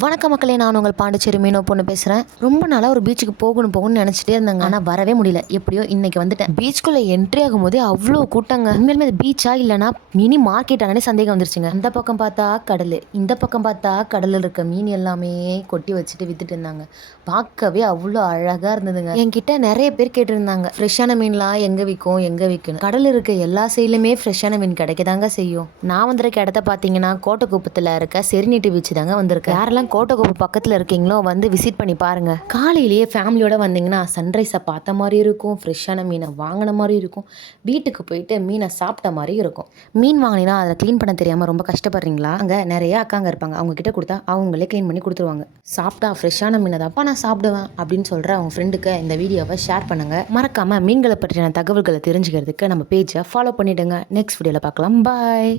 வணக்க மக்களே, நான் உங்கள் பாண்டிச்சேரி மீனோ பொண்ணு பேசுகிறேன். ரொம்ப நாளாக ஒரு பீச்சுக்கு போகணும்னு நினச்சிட்டே இருந்தாங்க. ஆனால் வரவே முடியல. எப்படியோ இன்னைக்கு வந்துட்டேன். பீச்சுக்குள்ளே என்ட்ரி ஆகும்போதே அவ்வளோ கூட்டங்க. உண்மையிலுமே அது பீச்சா இல்லைனா மினி மார்க்கெட் ஆனே சந்தேகம் வந்துருச்சுங்க. அந்த பக்கம் பார்த்தா கடல், இந்த பக்கம் பார்த்தா கடலில் இருக்க மீன் எல்லாமே கொட்டி வச்சுட்டு வித்துட்டு இருந்தாங்க. பார்க்கவே அவ்வளோ அழகாக இருந்ததுங்க. என்கிட்ட நிறைய பேர் கேட்டிருந்தாங்க, ஃப்ரெஷ்ஷான மீன்லாம் எங்கே விற்கும் எங்கே விற்குன்னு. கடல் இருக்க எல்லா சைட்லையுமே ஃப்ரெஷ்ஷான மீன் கிடைக்கதாங்க செய்யும். நான் வந்திருக்க இடத்த பார்த்தீங்கன்னா கோட்டைக்குப்பத்தில் இருக்க செரினிட்டி பீச் தாங்க வந்திருக்கேன். யாரெல்லாம் கோட்டைக்குப்பம் பக்கத்தில் இருக்கீங்களோ வந்து விசிட் பண்ணி பாருங்க. காலையிலேயே ஃபேமிலியோட வந்தீங்கன்னா சன்ரைஸை பார்த்த மாதிரி இருக்கும், ஃப்ரெஷ்ஷான மீனை வாங்கின மாதிரி இருக்கும், வீட்டுக்கு போயிட்டு மீனை சாப்பிட்ட மாதிரி இருக்கும். மீன் வாங்கினா அதை க்ளீன் பண்ண தெரியாமல் ரொம்ப கஷ்டப்படுறீங்களா? அங்கே நிறைய அக்காங்க இருப்பாங்க, அவங்க கிட்ட கொடுத்தா அவங்களே க்ளீன் பண்ணி கொடுத்துருவாங்க. சாப்பிட்டா ஃப்ரெஷ்ஷான மீனை தான்ப்பா நான் சாப்பிடுவேன் அப்படின்னு சொல்கிற அவங்க ஃப்ரெண்டுக்கு இந்த வீடியோவை ஷேர் பண்ணுங்க. மறக்காம மீன்களை பற்றின தகவல்களை தெரிஞ்சுக்கிறதுக்கு நம்ம பேஜை ஃபாலோ பண்ணிடுங்க. நெக்ஸ்ட் வீடியோவில் பார்க்கலாம். பாய்.